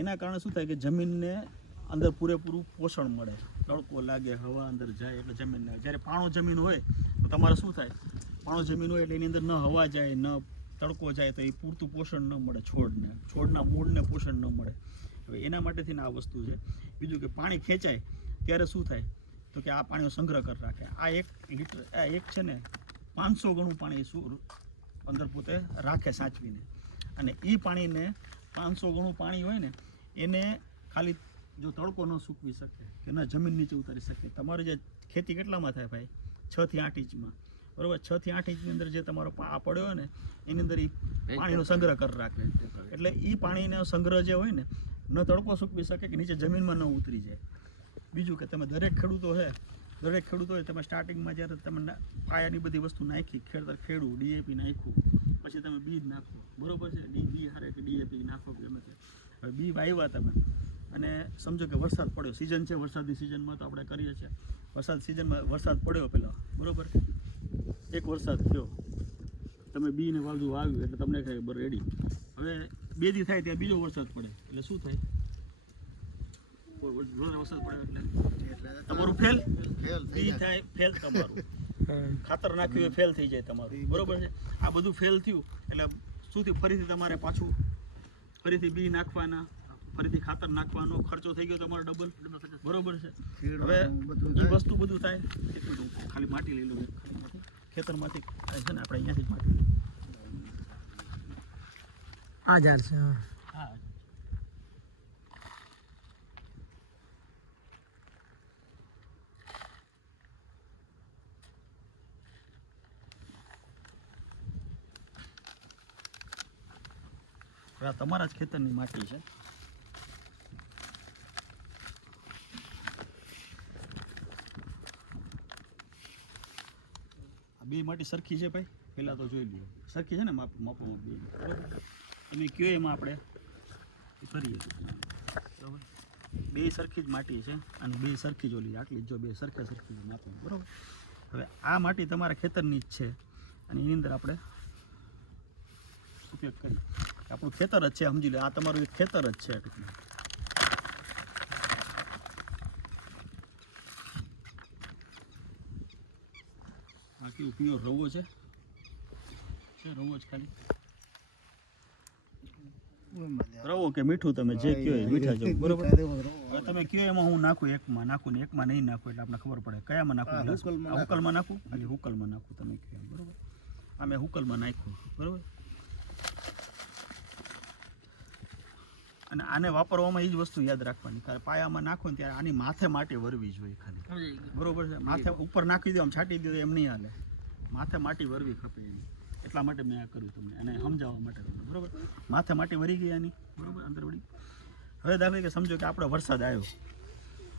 એના કારણે શું થાય કે જમીનને અંદર પૂરેપૂરું પોષણ મળે, તડકો લાગે, હવા અંદર જાય એટલે જમીનને. જ્યારે પાણો જમીન હોય તો તમારે શું થાય, પાણો જમીન હોય એટલે એની અંદર ન હવા જાય ન તડકો જાય તો એ પૂરતું પોષણ ન મળે છોડના મૂળને પોષણ ન મળે. હવે એના માટેથી આ વસ્તુ છે. બીજું કે પાણી ખેંચાય ત્યારે શું થાય તો કે આ પાણીનો સંગ્રહ કરી રાખે. આ 1 લીટર આ એક છે ને 500 ગણું પાણી અંદર પોતે રાખે સાચવીને, અને એ પાણીને 500 ગણું પાણી હોય ને એને ખાલી જો તડકો ન સૂકવી શકે કે ન જમીન નીચે ઉતારી શકે. તમારે જે ખેતી કેટલામાં થાય ભાઈ 6 થી 8 ઇંચમાં, બરાબર? 6 થી 8 ઇંચની અંદર જે તમારો આ પડ્યો હોય ને એની અંદર એ પાણીનો સંગ્રહ કરી રાખે. એટલે એ પાણીનો સંગ્રહ જે હોય ને ન તડકો સૂકવી શકે કે નીચે જમીનમાં ન ઉતરી જાય. બીજું કે તમે દરેક ખેડૂતો હોય તમે સ્ટાર્ટિંગમાં જ્યારે તમે પાયાની બધી વસ્તુ નાખી, ખેડું ડીએપી નાખ્યું, પછી તમે બીજ નાખો, બરોબર છે? બી હારે કે ડીએપી નાખો ગમે તે. હવે બી વાવ્યા તમે અને સમજો કે વરસાદ પડ્યો, સિઝન છે વરસાદની સિઝનમાં તો આપણે કરીએ છીએ. સિઝનમાં વરસાદ પડ્યો પેલા, બરોબર? એક વરસાદ થયો, તમે બીને વાવજું વાવ્યું એટલે તમને ખબર રેડી. હવે 2 દી થાય ત્યાં બીજો વરસાદ પડે એટલે શું થાય? વરસાદ પડે એટલે તમારું ફેલ થાય, ફેલ તમારું ખાતર નાખ્યું એ ફેલ થઈ જાય તમારું, બરોબર છે? આ બધું ફેલ થયું એટલે શું થયું? ફરીથી તમારે પાછું ફરીથી બી નાખવાના, ફરીથી ખાતર નાખવાનો ખર્ચો થઈ ગયો તમારો ડબલ, બરોબર છે? હવે એ વસ્તુ બધું થાય એટલું ખાલી માટી લઈ લો ખેતરમાંથી છે ને, આપણે અહીંયાથી જ માટી આ ઝાડ છે. હા, તમારા જ ખેતરની માટી છે. આ બે માટી સરખી છે ભાઈ, પહેલાં તો જોઈ લઈએ સરખી છે ને માપોમાં બે, તમે કયો એમાં આપણે કરીએ, બરાબર? બે સરખી જ માટી છે અને બે સરખી જ ઓલી આટલી જો બે સરખી માપો, બરાબર? હવે આ માટી તમારા ખેતરની જ છે અને એની અંદર આપણે ઉપયોગ કરીએ. આપણું ખેતર જ છે, સમજી લો આ તમારું એક ખેતર જ છે ટૂંકમાં. બાકી પ્યોર રવો છે, રવો જ ખાલી રવો કે મીઠું તમે જે કયો મીઠા જેવું, બરોબર? હવે તમે કયો એમાં હું નાખું, એકમાં નાખું ને એકમાં નહીં નાખું એટલે આપણે ખબર પડે કયામાં નાખું. હુકલમાં નાખું, ખાલી હુકલમાં નાખું તમે કયો, બરોબર? આ મેં હુકલમાં નાખ્યું, બરોબર? અને આને વાપરવામાં એ જ વસ્તુ યાદ રાખવાની, કારણ પાયામાં નાખો ને ત્યારે આની માથે માટી વરવી જોઈએ ખાલી, બરોબર છે? માથે ઉપર નાખી દો આમ છાંટી દો એમ નહીં હાલે, માથે માટી વરવી ખપે એની. એટલા માટે મેં આ કર્યું તમને અને સમજાવવા માટે, બરોબર? માથે માટી વરી ગઈ આની, બરોબર? અંદર વળી. હવે દાખલા કે સમજો કે આપણે વરસાદ આવ્યો,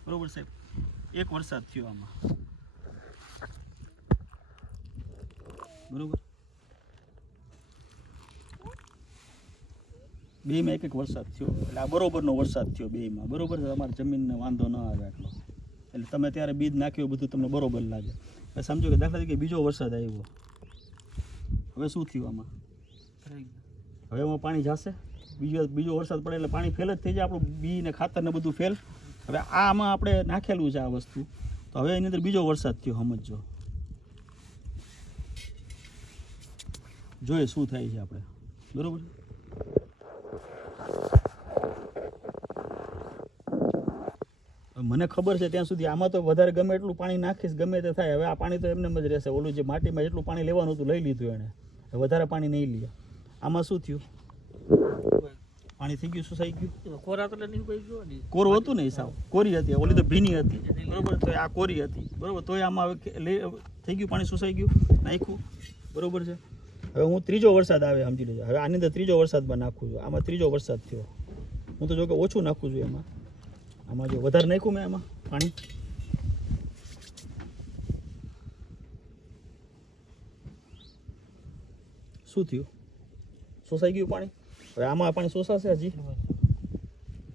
બરોબર સાહેબ? એક વરસાદ થયો આમાં, બરોબર? બેમાં એક વરસાદ થયો એટલે આ બરોબરનો વરસાદ થયો બેમાં, બરોબર છે? તમારી જમીનને વાંધો ન આવે એટલો, એટલે તમે ત્યારે બીજ નાખ્યું બધું તમને બરોબર લાગે. હવે સમજો કે દાખલા તરીકે બીજો વરસાદ આવ્યો, હવે શું થયું આમાં? હવે એમાં પાણી જશે, બીજો વરસાદ પડે એટલે પાણી ફેલ જ થઈ જાય, આપણું બી ને ખાતર ને બધું ફેલ. હવે આમાં આપણે નાખેલું છે આ વસ્તુ, તો હવે એની અંદર બીજો વરસાદ થયો, સમજો જોઈએ શું થાય છે આપણે, બરોબર? મને ખબર છે ત્યાં સુધી આમાં તો વધારે ગમે એટલું પાણી નાખીશ ગમે તે થાય. હવે આ પાણી તો એમને જ રહેશે, ઓલું જે માટીમાં જેટલું પાણી લેવાનું હતું લઈ લીધું એણે, વધારે પાણી નહીં લે. આમાં શું થયું? પાણી થઈ ગયું, શું થઈ ગયું? કોરું હતું ને, હિસાબ કોરી હતી, ઓલી તો ભીની હતી, બરોબર? તો આ કોરી હતી, બરોબર? તોય આમાં થઈ ગયું પાણી, શું થઈ ગયું? નાખ્યું, બરોબર છે? હવે હું ત્રીજો વરસાદ આવે સમજી લેજો, હવે આની અંદર ત્રીજો વરસાદમાં નાખું છું, આમાં ત્રીજો વરસાદ થયો. હું તો જો કે ઓછું નાખું છું એમાં, આમાં જો વધારે નાખ્યું મેં આમાં પાણી, શું થયું? શોષાઈ ગયું પાણી. હવે આમાં પાણી શોષાશે હજી,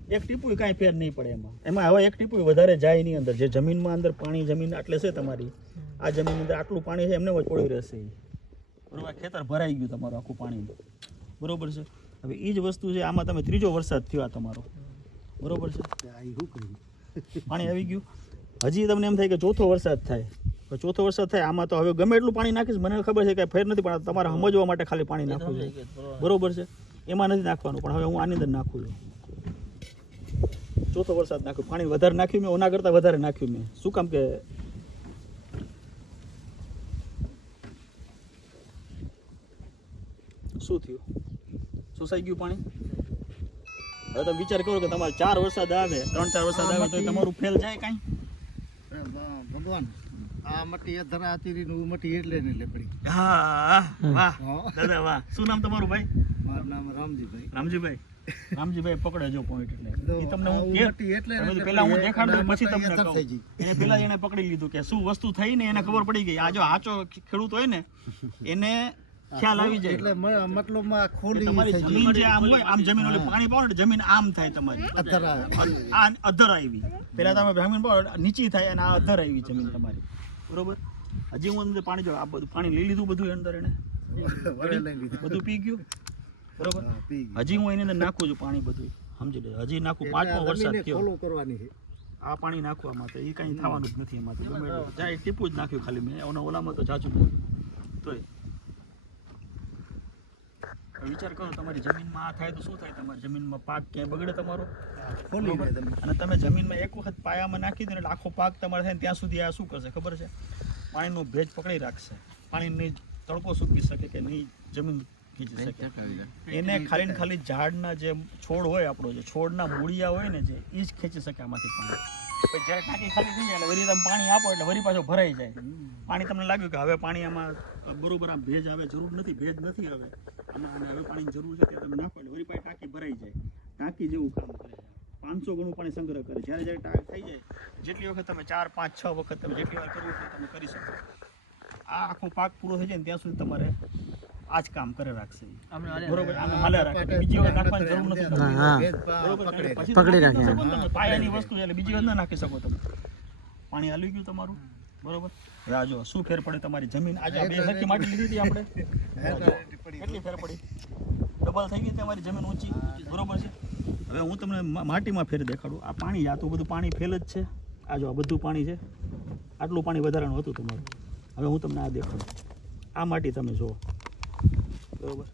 એક ટીપું કાંઈ ફેર નહીં પડે એમાં હવે એક ટીપું વધારે જાય નહીં અંદર. જે જમીનમાં અંદર પાણી જમીન આટલે છે તમારી, આ જમીન અંદર આટલું પાણી છે એમને જ પડી રહેશે, બરોબર? ખેતર ભરાઈ ગયું તમારું આખું પાણી, બરોબર છે? હવે એ જ વસ્તુ છે આમાં, તમે ત્રીજો વરસાદ થયો આ તમારો, બરોબર છે, આ ઈ શું કર્યું? પાણી આવી ગયું. હજી તમને એમ થાય કે ચોથો વરસાદ થાય, તો ચોથો વરસાદ થાય આમાં તો હવે ગમે એટલું પાણી નાખીશ મને ખબર છે કે ફેર નથી, પણ તમારે સમજવા માટે ખાલી પાણી નાખવું છે, બરોબર છે. એમાં નથી નાખવાનું, પણ હવે હું આની અંદર નાખું છું. ચોથો વરસાદ નાખ્યું, પાણી વધારે નાખ્યું મેં, ઓના કરતાં વધારે નાખ્યું મેં. શું કામ કે શું થયું, સુસાઈ ગયું પાણી. હવે તમે વિચાર કરો કે તમારે 4 વરસાદ આવે, 3-4 વરસાદ આવે તો તમારું ફેલ જાય કાંઈ? ભગવાન આ મટી ધરા હતી નું મટી એટલે ને એટલે પડી. હા વાહ દાદા વાહ. શું નામ તમારું ભાઈ? મારું નામ રામજીભાઈ. રામજીભાઈ, રામજીભાઈ પકડે જો પોઈન્ટ. એટલે એ તમને હું મટી એટલે પહેલા હું દેખાડું પછી તમને અધર થઈ કહું. ગઈ. એને પહેલા એને પકડી લીધું કે શું વસ્તુ થઈ ને એને ખબર પડી ગઈ. આ જો આચો ખેડૂત હોય ને એને ખ્યાલ આવી જાય. એટલે મતલબમાં ખોલી તમારી થઈ જમીન જે આમ હોય, આમ જમીન ઓલી પાણી પાવો ને જમીન આમ થાય તમારી, અધર આ અધર આવી. પહેલા તમે જમીન પાવો નીચી થાય અને આ અધર આવી જમીન તમારી, બરોબર. હજી હું અંદર પાણી જો આ બધું પાણી લઈ લીધું બધું અંદર એને બધું પી ગયું, બરોબર. હજી હું એની અંદર નાખું છું પાણી બધું, સમજી લે. હજી નાખું, 5મો વરસાદ થયો, ફોલો કરવાની છે. આ પાણી નાખવા માટે એ કંઈ થવાનું જ નથી એમાં તો. ગમે એટલું જાય ટીપું જ નાખ્યું ખાલી મેં, ઓલામાં તો જાજુ તોય. વિચાર કરો તમારી જમીનમાં આ થાય તો શું થાય, તમારી જમીનમાં પાક ક્યાંય બગડે તમારો, ખોલી બરોબર? અને તમે જમીનમાં એક વખત પાયામાં નાખી દો એટલે આખો પાક તમારે થાય ને ત્યાં સુધી આ શું કરશે ખબર છે, પાણીનો ભેજ પકડી રાખશે. પાણી નહીં તડકો સૂકવી શકે કે નહીં જમીન ખીચી શકે. એને ખાલી ને ખાલી ઝાડના જે છોડ હોય, આપણો જે છોડના મૂળિયા હોય ને જે એ જ ખેંચી શકે આમાંથી પાણી. પછી જ્યારે ટાંકી ખાલી થઈ જાય એટલે વળી તમે પાણી આપો એટલે વળી પાછો ભરાઈ જાય. પાણી તમને લાગ્યું કે હવે પાણી આમાં બરોબર આમ ભેજ આવે, જરૂર નથી, ભેજ નથી હવે આમાં, અને હવે પાણીની જરૂર છે ત્યારે તમે નાખો એટલે વળી પાછી ટાંકી ભરાઈ જાય. ટાંકી જેવું કામ કરે, 500 ગણું પાણી સંગ્રહ કરે. જ્યારે જ્યારે ટાંકી થઈ જાય જેટલી વખત તમે 4, 5, 6 વખત તમે જેટલી વાર કરવું હોય તમે કરી શકો. આ આખો પાક પૂરો થઈ જાય ને ત્યાં સુધી તમારે આ જ કામ કરે રાખશે, બરોબર. આને હાલે રાખે, બીજી વખત નાખવાની જરૂર નથી, બરોબર. પછી પકડી રાખે તમે પાયાની વસ્તુ એટલે બીજી વખત ના નાખી શકો તમે. પાણી હાલી ગયું તમારું, બરોબર. હવે આ જો શું ફેર પડે તમારી જમીન. આજે આ 2 હરખી માટી લીધી હતી આપણે, કેટલી ફેર પડી, ડબલ થઈ ગઈ તમારી જમીન ઊંચી, બરોબર છે. હવે હું તમને માટીમાં ફેર દેખાડું. આ પાણી, આ તો બધું પાણી ફેલ જ છે. આ જો આ બધું પાણી છે, આટલું પાણી વધારાનું હતું તમારું. હવે હું તમને આ દેખાડું. આ માટી તમે જુઓ, બરોબર.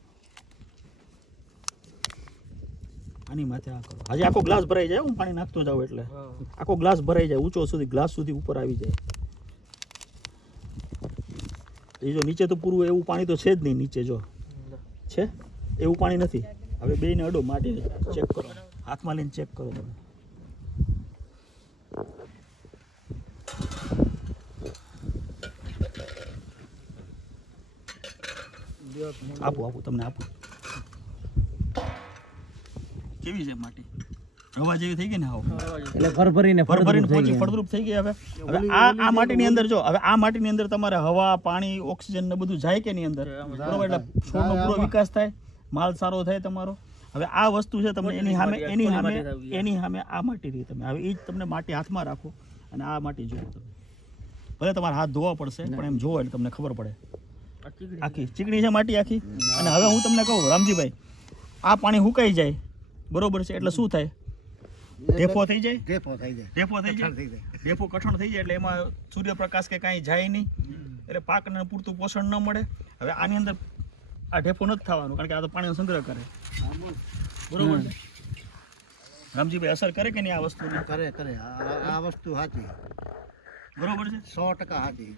આની માથે આ કરો, હજી આખો ગ્લાસ ભરાઈ જાય. હું પાણી નાખતો જાઉં એટલે આખો ગ્લાસ ભરાઈ જાય, ઊંચો સુધી ગ્લાસ સુધી ઉપર આવી જાય. એ જો નીચે તો પૂરું એવું પાણી તો છે જ નહીં, નીચે જો છે એવું પાણી નથી. હવે બેયને અડો, માટીને ચેક કરો, હાથમાં લઈને ચેક કરો તમે. આપું તમને આપું. કેવી છે માટી, હવા જેવી થઈ ગઈ ને, હાવ એટલે ભરભરીને ફળદ્રુપ થઈ ગઈ. હવે આ માટીની અંદર જો, હવે આ માટીની અંદર તમારે હવા, પાણી, ઓક્સિજન ને બધું જાય કે ની અંદર, બરોબર. એટલે છોડનો પૂરો વિકાસ થાય, માલ સારો થાય તમારો. હવે આ વસ્તુ છે તમને એની સામે આ માટી રહી. તમે હવે એ જ તમને માટી હાથમાં રાખો અને આ માટી જુઓ તમે. ભલે તમારે હાથ ધોવા પડશે પણ એમ જોવો એટલે તમને ખબર પડે. આખી ચીકણી છે માટી આખી. અને હવે હું તમને કહું રામજીભાઈ, આ પાણી સુકાઈ જાય, બરોબર છે, એટલે શું થાય, ઢેફો થઈ જાય, ઢેફો કઠણ થઈ જાય. એટલે એમાં સૂર્યપ્રકાશ કે કાંઈ જાય નહીં, એટલે પાકને પૂરતું પોષણ ન મળે. હવે આની અંદર આ ઢેફો નથી થવાનું, કારણ કે આ તો પાણીનો સંગ્રહ કરે, બરોબર છે. રામજીભાઈ અસર કરે કે નહીં આ વસ્તુને? કરે. આ વસ્તુ સાચી, બરોબર છે, 100% સાચી.